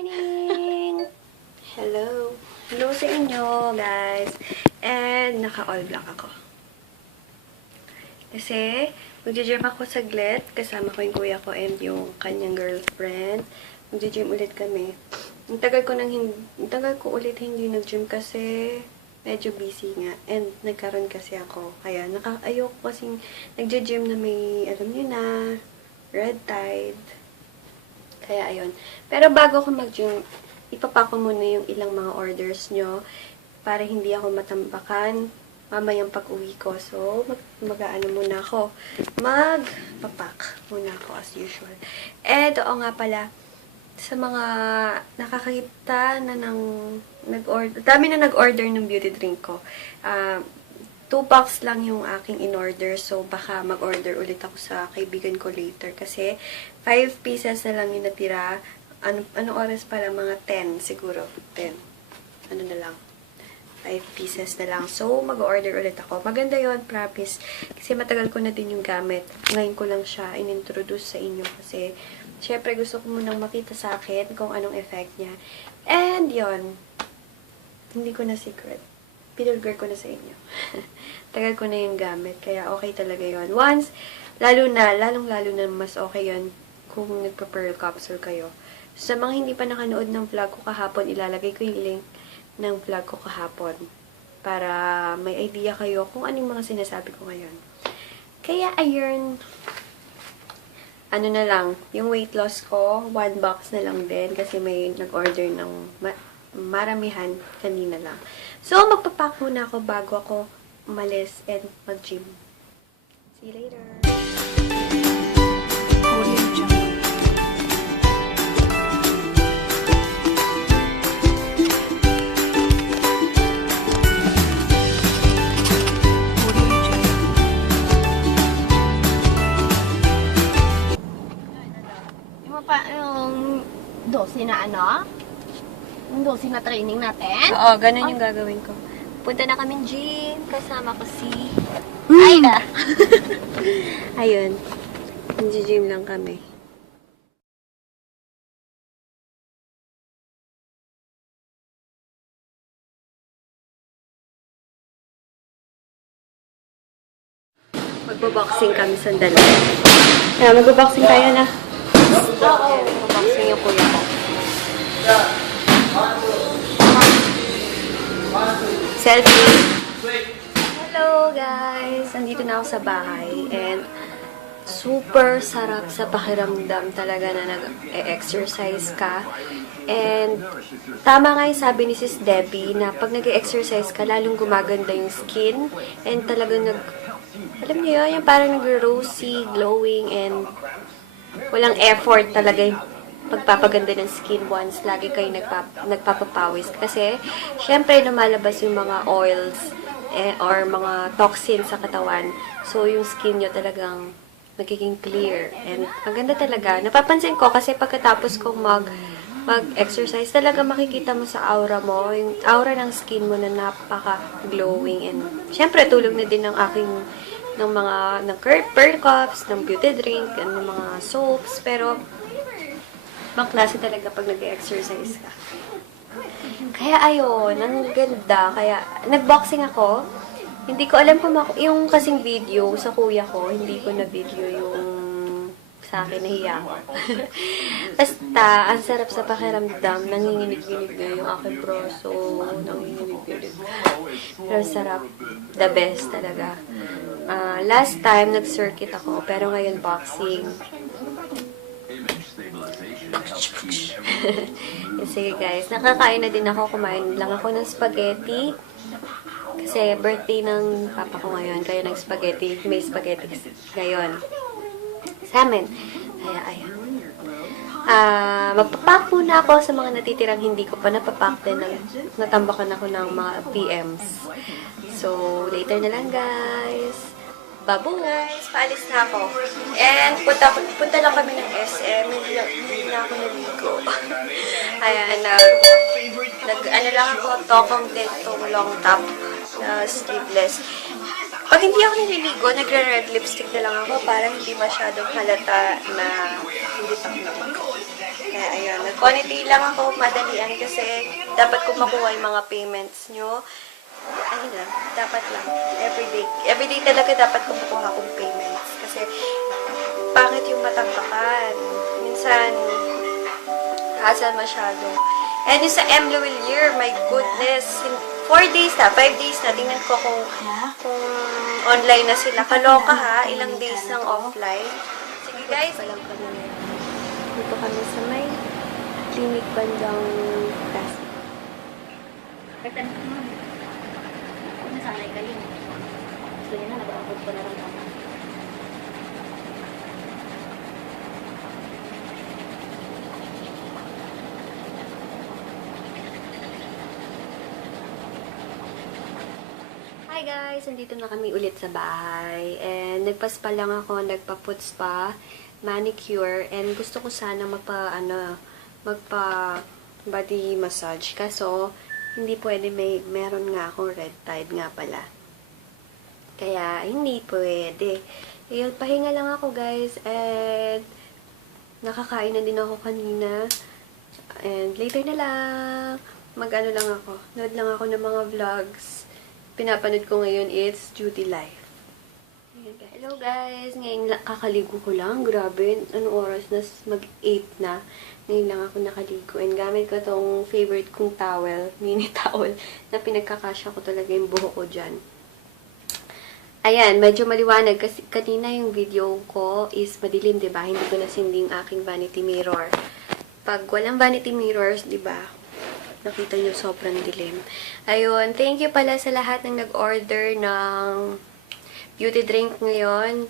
morning! Hello! Hello sa inyo, guys! And, naka-all black ako. Kasi, magja-gym ako saglit. Kasama ko yung kuya ko and yung kanyang girlfriend. Magja-gym ulit kami. Ang tagal ko ulit hindi nag-gym kasi medyo busy nga. And, nagkaroon kasi ako. Kaya, ayoko kasing nagja-gym na may, alam niyo na, red tide. Kaya, ayun. Pero bago ko mag-gym, ipapako muna yung ilang mga orders nyo para hindi ako matambakan mamayang pag-uwi ko. So, mag-ano muna ako. Mag-papak muna ako as usual. Oo nga pala, sa mga nakakita na ng nag-order, dami na nag-order ng beauty drink ko. 2 box lang yung aking in-order. So, baka mag-order ulit ako sa kaibigan ko later. Kasi, 5 pieces na lang yung natira. Anong oras pala? Mga 10 siguro. 10. Ano na lang. 5 pieces na lang. So, mag-order ulit ako. Maganda yon, promise. Kasi matagal ko na din yung gamit. Ngayon ko lang siya in-introduce sa inyo. Kasi, syempre gusto ko munang makita sa akin kung anong effect niya. And, yon. Hindi ko na secret. Pinulgar ko na sa inyo. Tagal ko na yung gamit. Kaya okay talaga yon. Once, lalong-lalo na mas okay yon kung nagpa-pearl capsule kayo. Sa mga hindi pa nakanood ng vlog ko kahapon, ilalagay ko yung link ng vlog ko kahapon. Para may idea kayo kung anong mga sinasabi ko ngayon. Kaya, ayun. Ano na lang, yung weight loss ko, 1 box na lang din. Kasi may nag-order ng maramihan kanina lang. So, magpapak muna ako bago ako umalis and mag-gym. See you later! Yung 12 na ano? Yung 12 na training natin? Oo, ganun yung gagawin ko. Punta na kaming gym. Kasama ko si Aida. Ayun. Nag-gym lang kami. Magbo-boxing kami sandali. Yeah, magbo-boxing tayo na. Oo, magbo-boxing yung kuya ko. Selfie! Hello guys! Andito na ako sa bahay and super sarap sa pakiramdam talaga na nag-exercise ka. And tama nga yung sabi ni Sis Debbie na pag nag-exercise ka, lalong gumaganda yung skin and talagang alam niyo yun, yung parang nag-rosy, glowing, and walang effort talaga yung pagpapaganda ng skin once lagi kayo nagpapapawis. Kasi, syempre, lumalabas yung mga oils or mga toxins sa katawan. So, yung skin nyo talagang magiging clear. And, ang ganda talaga. Napapansin ko kasi pagkatapos kong mag-exercise, talaga makikita mo sa aura mo, yung aura ng skin mo na napaka-glowing. And, syempre, tulong na din ng pearl cups, ng beauty drink, and ng mga soaps. Pero, ibang klase talaga pag nag-exercise ka. Kaya ayun, ang ganda. Kaya, nag-boxing ako. Hindi ko alam kung yung kasing video sa kuya ko, hindi ko na video yung sa akin, nahiya ako. Basta, ang sarap sa pakiramdam, nanginginig-ginig na yung aking broso, nanginginig-ginig. Pero sarap, the best talaga. Last time, nag-circuit ako, pero ngayon boxing. Sige guys, nakakain na din ako. Kumain lang ako ng spaghetti. Kasi birthday ng papa ko ngayon. Kaya nag-spaghetti. May spaghetti ngayon sa amin. Kaya ayun. Magpapak muna ako sa mga natitirang hindi ko pa napapak din. Natambakan ako ng mga PMs. So, later na lang guys. Babu guys, paalis na ako. And punta lang kami ng SM. Hindi na ako naligo. Ayan, ano lang ako, tokong din itong long top na sleeveless. Pag hindi ako naliligo, nagre-red lipstick na lang ako para hindi masyadong halata na hindi pa ako naligo. Kaya ayun, nag-ponytail lang ako, madalian kasi dapat ko makuha yung mga payments nyo. Ayun lang, dapat lang. Everyday. Everyday talaga dapat ko makuha akong payments. Kasi pangit yung matangkakan. Minsan, hassle masyado. And yung sa M. Luwilier, my goodness, 4 days na, 5 days na, tingnan ko kung online na sila. Kaloka ha, ilang days lang offline. Sige guys, walang kami ngayon. Dito kami sa may clinic bandang Pasig. Nagtanong ko naman. Kung nasanay ka yun. So yun na, nag-upload ko na lang naman. Hi guys! Nandito na kami ulit sa bahay. And nagpa-spa lang ako, nagpa-foot spa, manicure, and gusto ko sana magpa body massage. Kaso, hindi pwede, meron nga akong red tide nga pala. Kaya, hindi pwede. Ayun, pahinga lang ako guys, and nakakain na din ako kanina. And later na lang, mag-ano lang ako, nood lang ako ng mga vlogs. Pinapanood ko ngayon, it's Duty Life. Ayan, guys. Hello guys! Ngayon kakaligo ko lang. Grabe, anong oras na? Mag-8 na. Ngayon lang ako nakaligo. And gamit ko tong favorite kong towel, mini towel, na pinagkakasya ko talaga yung buhok ko dyan. Ayan, medyo maliwanag kasi kanina yung video ko is madilim, diba? Hindi ko nasinding aking vanity mirror. Pag walang vanity mirrors, diba? Nakita nyo, sobrang dilim. Ayun, thank you pala sa lahat ng nag-order ng beauty drink ngayon.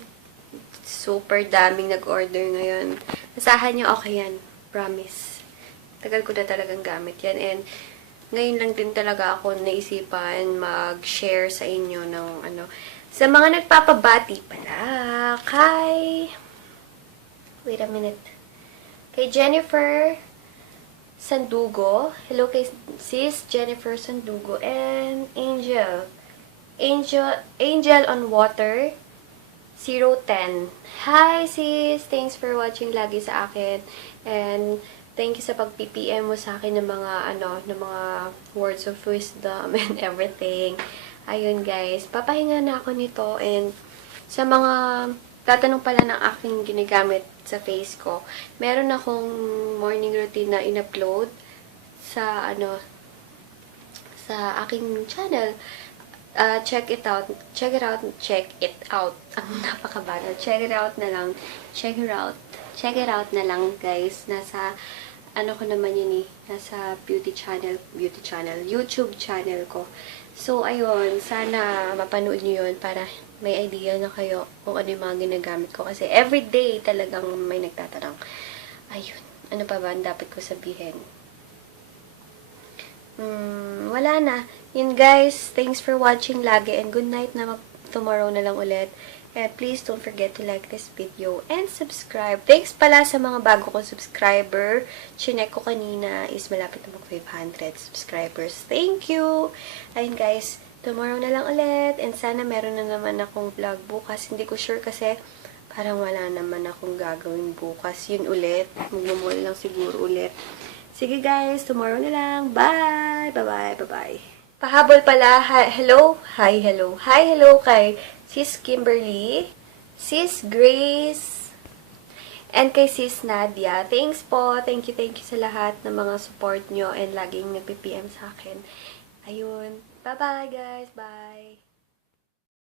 Super daming nag-order ngayon. Asahan nyo, okay yan. Promise. Tagal ko na talagang gamit yan. And ngayon lang din talaga ako naisipan mag-share sa inyo ng sa mga nagpapabati pala. Wait a minute. Kay Jennifer Sandugo. Hello kay sis Jennifer Sandugo. And Angel on Water 010. Hi sis! Thanks for watching lagi sa akin. And thank you sa pag-PPM mo sa akin ng mga ng mga words of wisdom and everything. Ayun guys, papahinga na ako nito. And sa mga tatanong pala ng aking ginagamit sa face ko, meron akong morning routine na in-upload sa sa aking channel. Check it out. Ang napakabana. Check it out na lang, guys. Nasa ko naman yun eh. Nasa YouTube channel ko. So, ayun. Sana mapanood nyo yun para may idea na kayo kung ano yung mga ginagamit ko. Kasi everyday talagang may nagtatanong. Ayun. Ano pa ba ang dapat ko sabihin? Wala na. Yun guys. Thanks for watching lagi. And good night na tomorrow na lang ulit. And please don't forget to like this video and subscribe. Thanks pala sa mga bago kong subscriber. Chinek ko kanina is malapit na mag-500 subscribers. Thank you! Ayun guys, tomorrow na lang ulit. And sana meron na naman akong vlog bukas. Hindi ko sure kasi parang wala naman akong gagawin bukas. Yun ulit. Magmumul lang siguro ulit. Sige guys, tomorrow na lang. Bye! Bye-bye! Bye-bye! Pahabol pala. Hello kay Sis Kimberly, Sis Grace, and kay Sis Nadia. Thanks po. Thank you sa lahat ng mga support nyo and laging nag-PM sa akin. Ayun. Bye-bye guys. Bye.